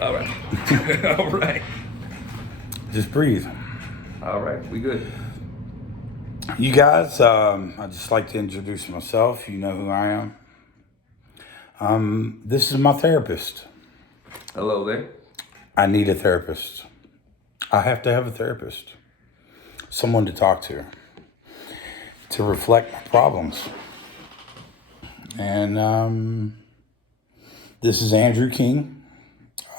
All right. All right. Just breathe. All right. We good. You guys, I'd just like to introduce myself. You know who I am. This is my therapist. Hello there. I need a therapist. I have to have a therapist. Someone to talk to reflect my problems. And this is Andrew King.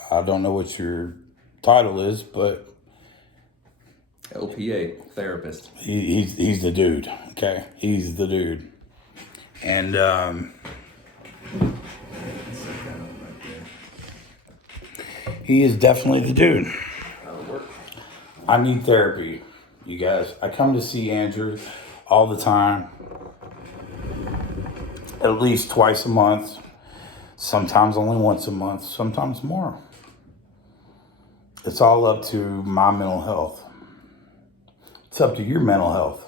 I don't know what your title is, but LPA therapist. he's the dude. Okay, he's the dude. And he is definitely the dude. I need therapy, you guys. I come to see Andrew all the time, at least twice a month, sometimes only once a month, sometimes more. It's all up to my mental health. It's up to your mental health.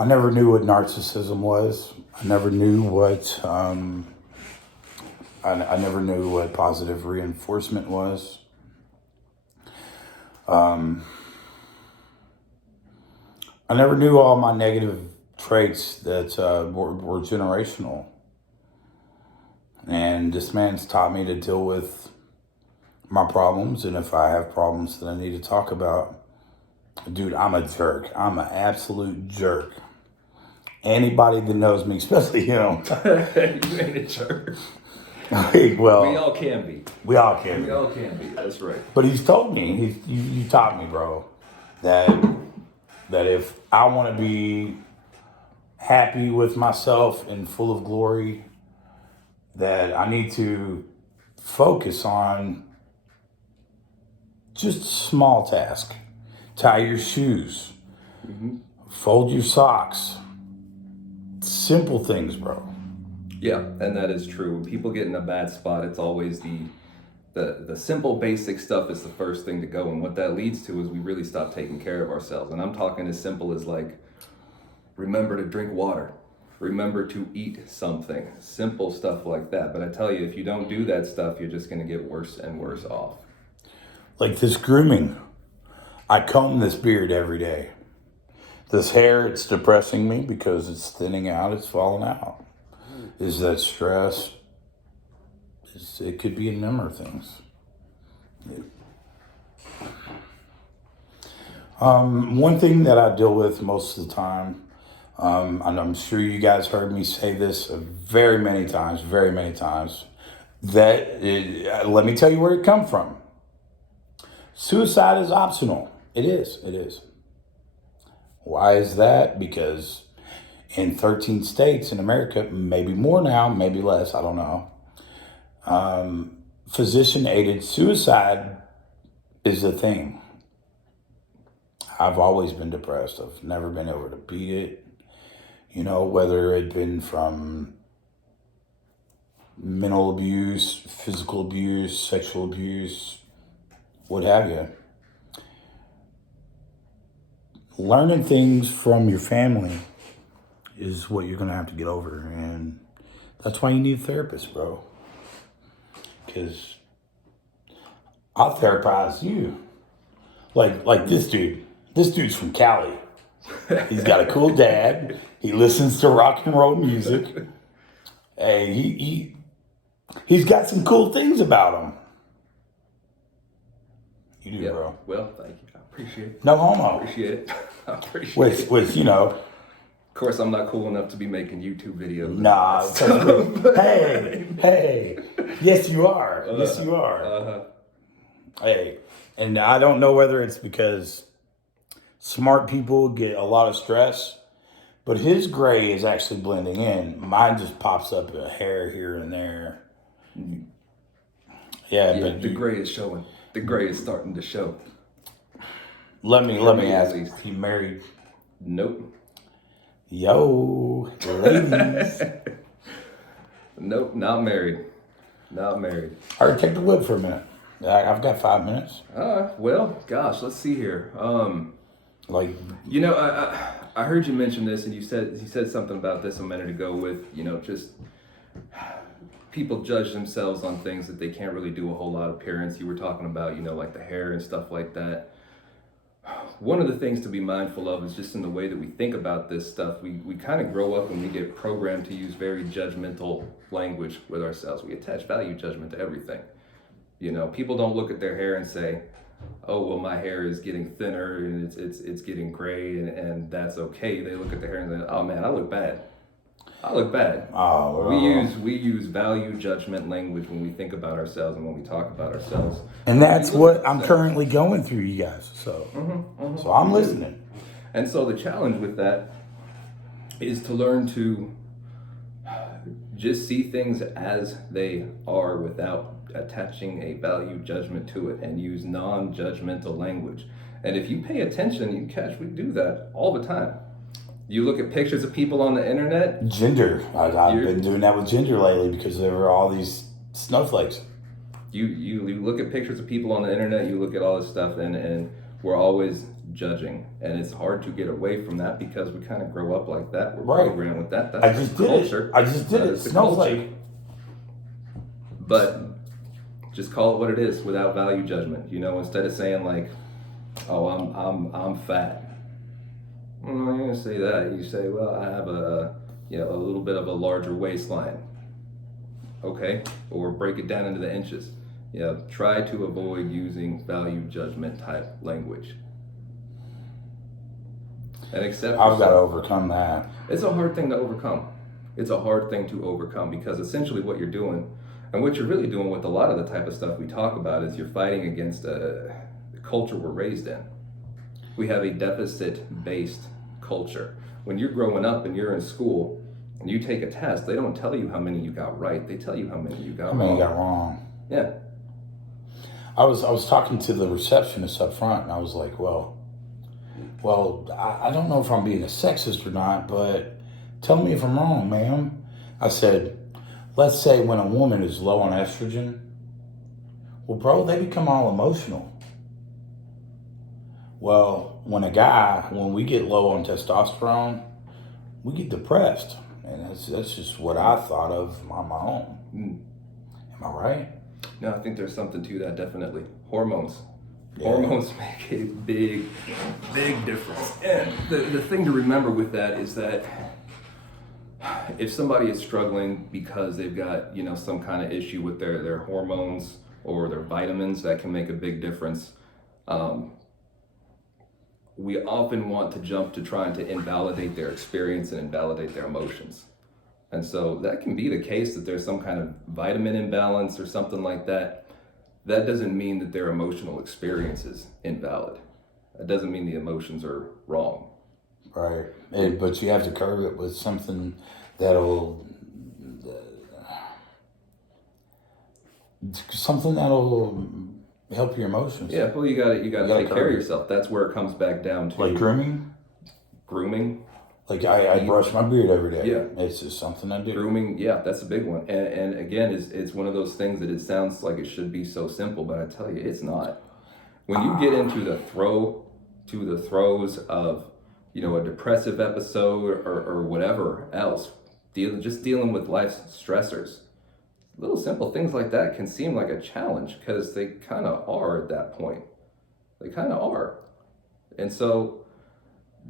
I never knew what narcissism was. I never knew what I never knew what positive reinforcement was. I never knew all my negative traits that were generational. And this man's taught me to deal with my problems, and if I have problems that I need to talk about, dude, I'm a jerk. I'm an absolute jerk. Anybody that knows me, especially him. You ain't a jerk. Well, We all can be. we all can. We all can be. That's right. But he's told me, you taught me, bro, that if I want to be happy with myself and full of glory, that I need to focus on just small tasks. Tie your shoes, fold your socks. Simple things, bro. Yeah, and that is true. When people get in a bad spot, it's always the simple basic stuff is the first thing to go. And what that leads to is we really stop taking care of ourselves. And I'm talking as simple as like, remember to drink water. Remember to eat something. Simple stuff like that. But I tell you, if you don't do that stuff, you're just going to get worse and worse off. Like this grooming. I comb this beard every day. This hair, it's depressing me because it's thinning out, it's falling out. Is that stress? It could be a number of things. One thing that I deal with most of the time, and I'm sure you guys heard me say this very many times, let me tell you where it comes from. Suicide is optional. It is. Why is that? Because in 13 states in America, maybe more now, maybe less, I don't know, physician-aided suicide is a thing. I've always been depressed. I've never been able to beat it. You know, whether it been from mental abuse, physical abuse, sexual abuse, what have you. Learning things from your family is what you're going to have to get over. And that's why you need a therapist, bro. Because I'll therapize you. Like this dude. This dude's from Cali. He's got a cool dad. He listens to rock and roll music. Hey, he's got some cool things about him. You do, bro. Well, thank you. I appreciate it. No homo. Appreciate it. I appreciate it. With, you know. Of course, I'm not cool enough to be making YouTube videos. Nah. Hey. Yes, you are. Yes, you are. Hey, and I don't know whether it's because smart people get a lot of stress, but his gray is actually blending in. Mine just pops up a hair here and there. Yeah, but the gray is showing. The gray is starting to show. Let me ask, you married? Nope. Yo, ladies. Nope, not married. Not married. All right, take the whip for a minute. I've got 5 minutes. Well, gosh, let's see here. Like, you know, I heard you mention this, and you said something about this a minute ago with, you know, just people judge themselves on things that they can't really do a whole lot of appearance. You were talking about, like the hair and stuff like that. One of the things to be mindful of is just in the way that we think about this stuff. We kind of grow up and we get programmed to use very judgmental language with ourselves. We attach value judgment to everything. People don't look at their hair and say, oh, well, my hair is getting thinner and it's getting gray and that's okay. They look at their hair and say, oh man, I look bad. Oh, We use value judgment language when we think about ourselves and when we talk about ourselves. and that's what I'm currently going through, you guys. So, so I'm listening. And so the challenge with that is to learn to just see things as they are without attaching a value judgment to it and use non-judgmental language. And if you pay attention, you catch we do that all the time. You look at pictures of people on the internet. Ginger. I've been doing that with Ginger lately because there were all these snowflakes. You look at pictures of people on the internet, you look at all this stuff, and we're always judging. And it's hard to get away from that because we kind of grow up like that. We're programmed with that. That's I just the did culture. it. I just did it. Snowflake. But just call it what it is without value judgment. Instead of saying like, oh, I'm fat. Well, you're gonna say that. You say, well, I have a little bit of a larger waistline. Okay, or break it down into the inches. Try to avoid using value judgment type language. And accept yourself. I've got to overcome that. It's a hard thing to overcome. It's a hard thing to overcome because essentially what you're doing, and what you're really doing with a lot of the type of stuff we talk about, is you're fighting against the culture we're raised in. We have a deficit-based culture. When you're growing up and you're in school and you take a test, they don't tell you how many you got right. They tell you how many you got wrong. How many you got wrong? Yeah. I was talking to the receptionist up front, and I was like, well, I don't know if I'm being a sexist or not, but tell me if I'm wrong, ma'am. I said, let's say when a woman is low on estrogen, well, bro, they become all emotional. Well, when we get low on testosterone, we get depressed. And that's just what I thought of on my own. Am I right? No, I think there's something to that, definitely. Hormones. Yeah. Hormones make a big, big difference. And the thing to remember with that is that if somebody is struggling because they've got, some kind of issue with their hormones or their vitamins, that can make a big difference. We often want to jump to trying to invalidate their experience and invalidate their emotions. And so that can be the case that there's some kind of vitamin imbalance or something like that. That doesn't mean that their emotional experience is invalid. That doesn't mean the emotions are wrong. Right. But you have to curb it with something that'll help your emotions. Yeah, well, you gotta take care of yourself. That's where it comes back down to. Like grooming? Grooming. Like I brush my beard every day. Yeah. It's just something I do. Grooming, yeah, that's a big one. And again, it's one of those things that it sounds like it should be so simple, but I tell you, it's not. When you get into the throes of, a depressive episode or whatever else, just dealing with life's stressors, little simple things like that can seem like a challenge because they kind of are at that point. They kind of are. And so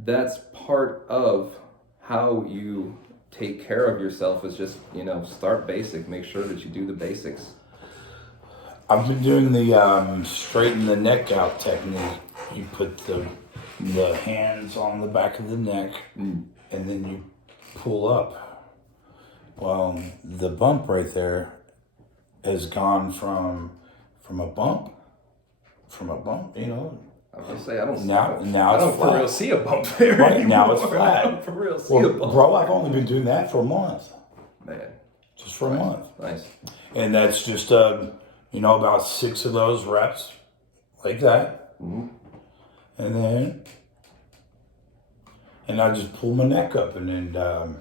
that's part of how you take care of yourself is just, start basic. Make sure that you do the basics. I've been doing the straighten the neck out technique. You put the hands on the back of the neck and then you pull up. Well, the bump right there has gone from a bump, I was gonna say I don't for real see a bump there. Right anymore. now it's flat. I don't for real see a bump. Bro, I've only been doing that for a month. Man, just for a month. Nice. And that's just about 6 of those reps, like that, and then I just pull my neck up, and then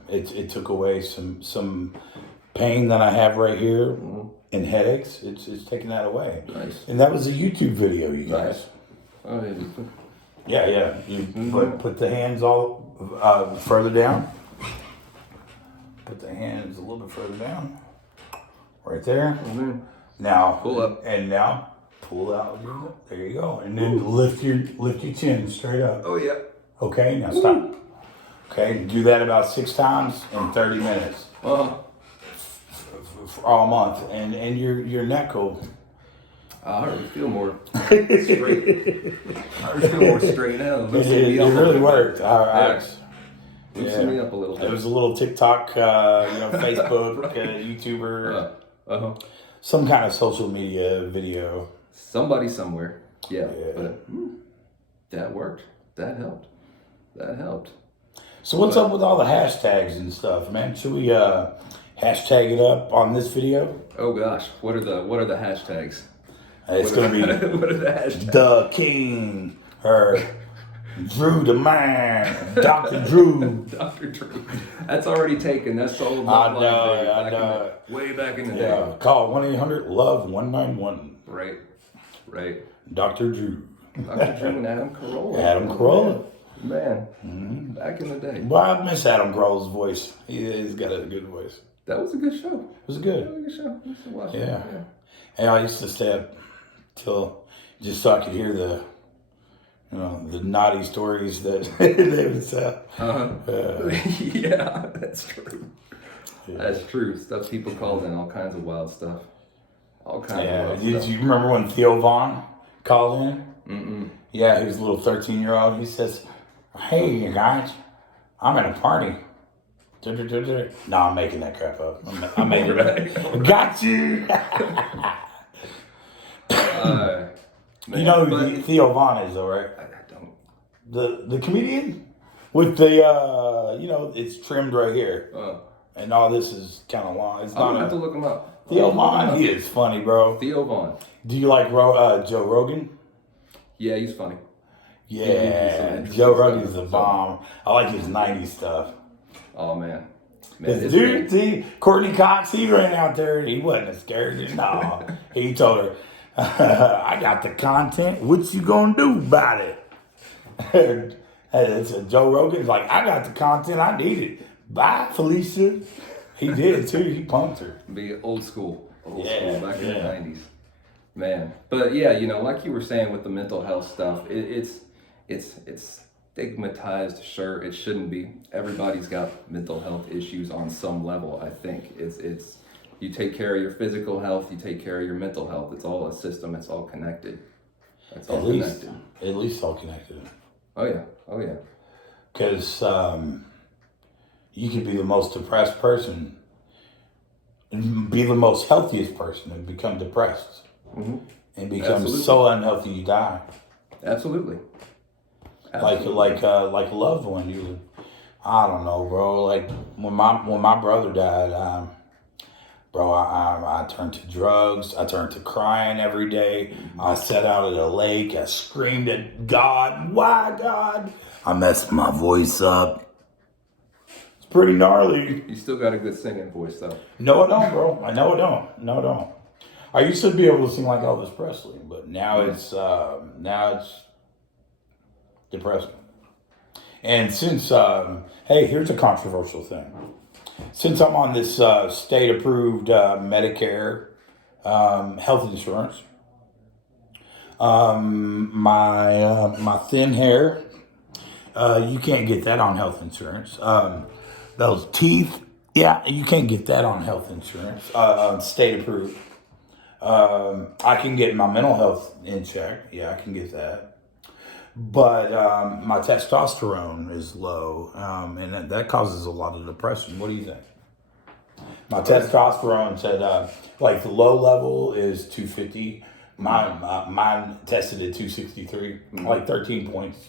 it took away some pain that I have right here and headaches. It's taking that away. Nice. And that was a YouTube video, you guys. Nice. Oh, Yeah. You put the hands all further down. Put the hands a little bit further down. Right there. Mhm. Now Pull up. and now pull out. There you go. And then lift your chin straight up. Oh yeah. Okay, now stop. Okay, do that about 6 times in 30 minutes for all month, and your neck will. I already feel more straight. I already feel more straight now. It really worked. Loosen me up a little bit. It was a little TikTok, Facebook, YouTuber, some kind of social media video. Somebody somewhere. Yeah. But that worked. That helped. So what's up with all the hashtags and stuff, man? Should we hashtag it up on this video? Oh gosh, what are the hashtags? It's gonna be what are the hashtags? the King or Drew the Man, Dr. Drew. Dr. Drew. That's already taken. That's sold. I know. Way back in the Yeah, day. call 1-800-LOVE-191. Right. Dr. Drew. Dr. Drew and Adam Carolla. Adam Carolla. Man, back in the day. Well, I miss Adam Carolla's voice. He's got a good voice. That was a good show. It was good. That was a good show. I used to watch it. Yeah. Hey, I used to stay up till just so I could hear the naughty stories that they would tell. Yeah, that's true. Yeah. That's true. Stuff people called in, all kinds of wild stuff. All kinds of Yeah. wild Did stuff. you remember when Theo Vaughn called in? Mm-mm. Yeah, he was a little 13-year-old. He says, "Hey, you guys, I'm at a party." No, I'm making that crap up. I'm making it up. Got you. Man, You know who but Theo Vaughn is, though, right? I don't. The comedian with the it's trimmed right here, and all this is kind of long. It's I'm gonna have not to look him up. Theo Vaughn. He is funny, bro. Theo Vaughn. Do you like Joe Rogan? Yeah, he's funny. Yeah, He's Joe some Rogan's stuff. the bomb. I like his '90s stuff. Oh man. This dude, see, Courtney Cox, he ran out there and he wasn't scared. No, he told her, "I got the content. What you gonna do about it?" And so Joe Rogan's like, "I got the content. I need it. Bye, Felicia." He did too. He pumped her. Be old school. Yeah, Back in the yeah. 90s. Man. But yeah, like you were saying with the mental health stuff, it's stigmatized. Sure, it shouldn't be. Everybody's got mental health issues on some level. I think it's you take care of your physical health, you take care of your mental health. It's all a system. It's all connected. It's all connected. At least all connected. Oh yeah. Because you could be the most depressed person and be the most healthiest person and become depressed. Mm-hmm. And become Absolutely. so unhealthy you die. Absolutely. Like a loved one. You, I don't know, bro. Like when my brother died, bro, I turned to drugs. I turned to crying every day. I sat out at a lake. I screamed at God. Why, God? I messed my voice up. It's pretty gnarly. You still got a good singing voice though. No, I don't, bro. I don't. I used to be able to sing like Elvis Presley, but now it's depressing. And since hey, here's a controversial thing. Since I'm on this state-approved Medicare health insurance, my thin hair, you can't get that on health insurance. Those teeth, yeah, you can't get that on health insurance. State-approved. I can get my mental health in check. Yeah, I can get that. But my testosterone is low, and that causes a lot of depression. What do you think? My testosterone said, like the low level is 250. Mine tested at 263, like 13 points,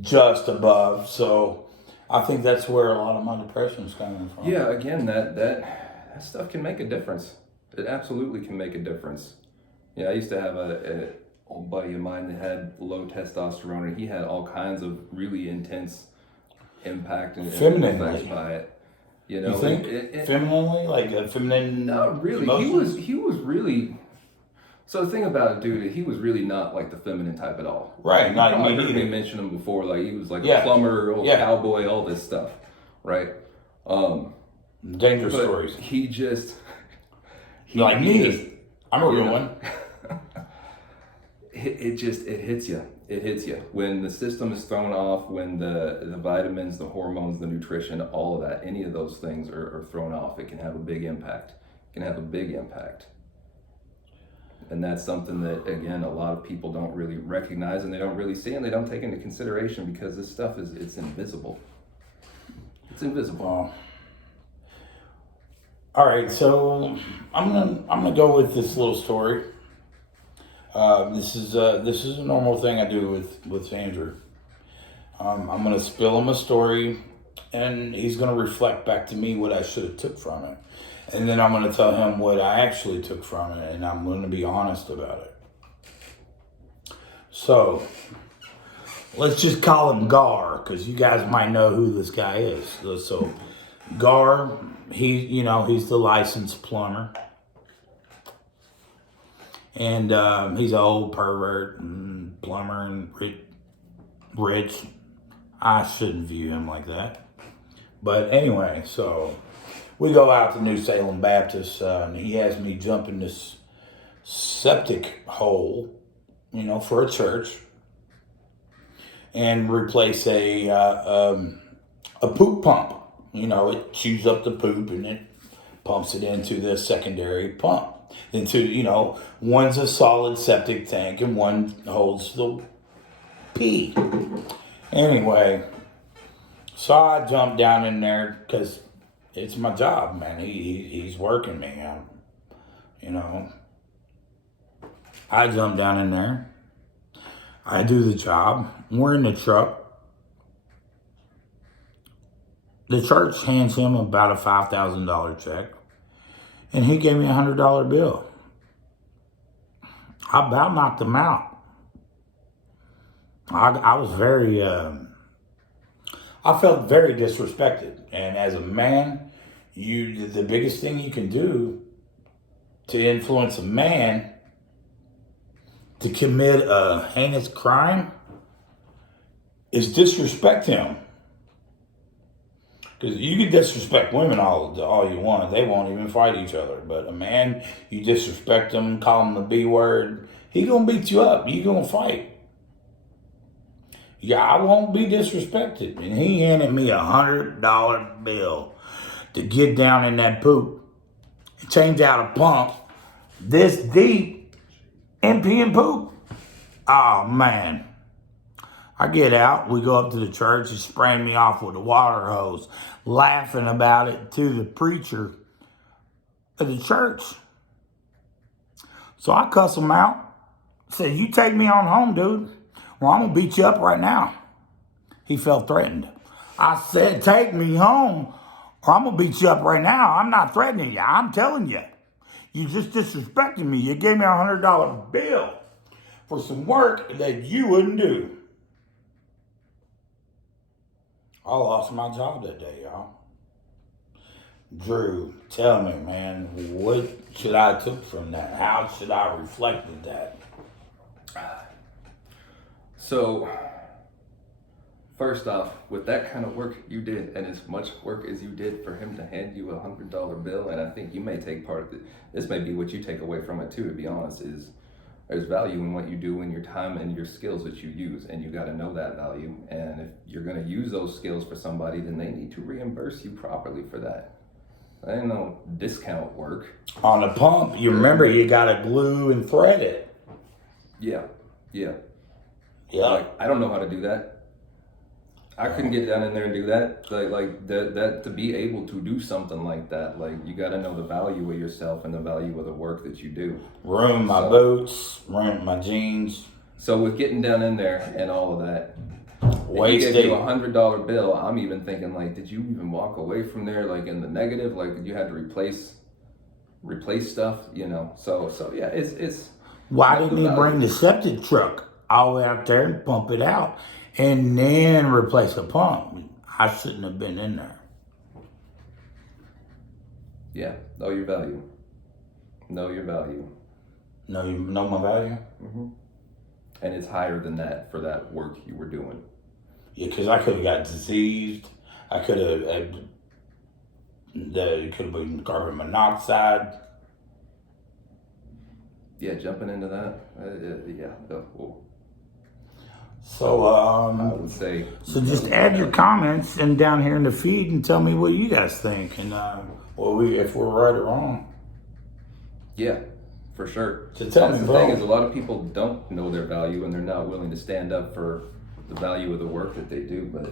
just above. So I think that's where a lot of my depression is coming from. Yeah, again, that stuff can make a difference. It absolutely can make a difference. Yeah, I used to have a old buddy of mine that had low testosterone, and he had all kinds of really intense impact and effects by it. You know, think femininely, like a feminine? Not really. Emotions? He was really. So the thing about it, dude, he was really not like the feminine type at all. Right, not I me heard me either. mention him before. Like he was like Yeah. a plumber, old Yeah. cowboy, all this stuff, right? Dangerous But stories. he just Like me. I'm a real one. It hits you. It hits you when the system is thrown off, when the vitamins, the hormones, the nutrition, all of that, any of those things are thrown off. It can have a big impact. It can have a big impact. And that's something that, again, a lot of people don't really recognize, and they don't really see, and they don't take into consideration, because this stuff it's invisible. It's invisible. Well, all right, so I'm gonna go with this little story. This is a normal thing I do with Andrew. I'm gonna spill him a story, and he's gonna reflect back to me what I should have took from it, and then I'm gonna tell him what I actually took from it, and I'm gonna be honest about it. So let's just call him Gar, because you guys might know who this guy is. So Gar, he's the licensed plumber. And he's an old pervert and plumber and rich. I shouldn't view him like that. But anyway, so we go out to New Salem Baptist, and he has me jump in this septic hole, for a church, and replace a poop pump. It chews up the poop and it pumps it into the secondary pump. One's a solid septic tank and one holds the pee. Anyway, so I jumped down in there because it's my job, man. He's working me. I jump down in there. I do the job. We're in the truck. The church hands him about a $5,000 check. And he gave me a $100 bill. I about knocked him out. I was very, I felt very disrespected. And as a man, the biggest thing you can do to influence a man to commit a heinous crime is disrespect him. Because you can disrespect women all you want. They won't even fight each other. But a man, you disrespect him, call him the B word, he gonna beat you up. You gonna fight. Yeah, I won't be disrespected. And he handed me a $100 bill to get down in that poop and change out a pump this deep and pee and poop. Oh, man. I get out, we go up to the church, he's spraying me off with a water hose, laughing about it to the preacher of the church. So I cuss him out, said, "You take me on home, dude, or I'm gonna beat you up right now." He felt threatened. I said, "Take me home, or I'm gonna beat you up right now. I'm not threatening you, I'm telling you. You just disrespected me. You gave me a $100 bill for some work that you wouldn't do." I lost my job that day, y'all. Drew, tell me, man, what should I have took from that? How should I have reflected that? So, first off, with that kind of work you did, and as much work as you did for him to hand you a $100 bill, and I think you may take part of it, this may be what you take away from it too, to be honest, is there's value in what you do and your time and your skills that you use, and you got to know that value. And if you're going to use those skills for somebody, then they need to reimburse you properly for that. That ain't no discount work. On a pump, you remember you got to glue and thread it. Yeah. Yeah. I don't know how to do that. I couldn't get down in there and do that. Like that to be able to do something like that, you got to know the value of yourself and the value of the work that you do. Ruin my boots, ruin my jeans. So with getting down in there and all of that, wasted. He gave you a $100 bill. I'm even thinking, did you even walk away from there in the negative? Did you have to replace stuff? So yeah, it's. Why didn't he bring the septic truck all the way out there and pump it out? And then replace the pump. I shouldn't have been in there. Yeah, know your value. Know your value. Know my value? Mm-hmm. And it's higher than that for that work you were doing. Yeah, because I could have got diseased. It could have been carbon monoxide. yeah, jumping into that, well, So, I would say. so just add your comments and down here in the feed and tell me what you guys think and if we're right or wrong. Yeah, for sure. So tell That's me, the bro. thing is, a lot of people don't know their value and they're not willing to stand up for the value of the work that they do. But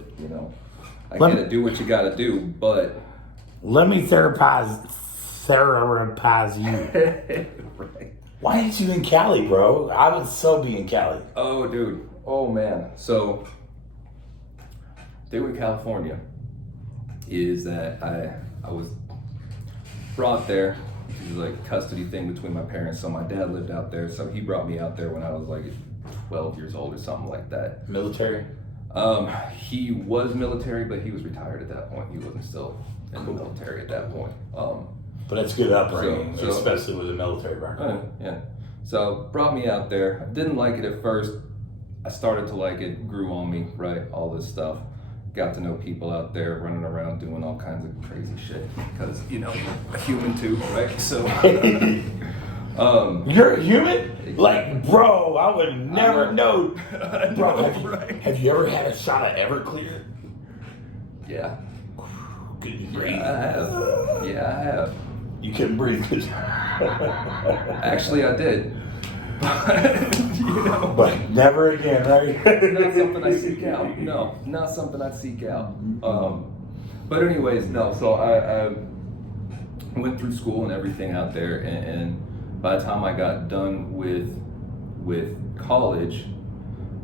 I Let get it. Do what you got to do, but Let me therapize you. right. Why ain't you in Cali, bro? I would so be in Cali. Oh, dude. Oh, man. So, thing with California is that I was brought there. It was like a custody thing between my parents. So my dad lived out there. So he brought me out there when I was like 12 years old or something like that. Military? He was military, but he was retired at that point. He wasn't still in the military at that point. But that's good upbringing, So- especially with a military background. Yeah. So brought me out there. I didn't like it at first. I started to like it, grew on me, right? All this stuff. Got to know people out there running around doing all kinds of crazy shit because, you're a human too, right? So, You're a human? Like, bro, I would never know. Bro, have you ever had a shot of Everclear? yeah. Could you breathe? Yeah, I have. You couldn't breathe, could you? Actually, I did. But, But never again, right? not something I seek out. No, not something I seek out. But anyways, no. So I went through school and everything out there, and by the time I got done with college,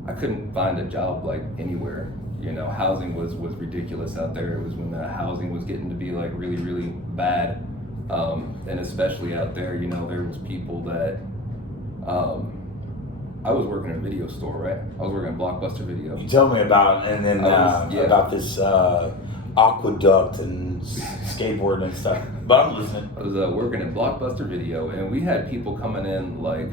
I couldn't find a job like anywhere. Housing was ridiculous out there. It was when the housing was getting to be like really, really bad, and especially out there, there was people that. I was working in a video store, right? I was working at Blockbuster Video. You told me about, and then yeah. about this aqueduct and skateboarding and stuff. But I'm listening. I was working at Blockbuster Video, and we had people coming in like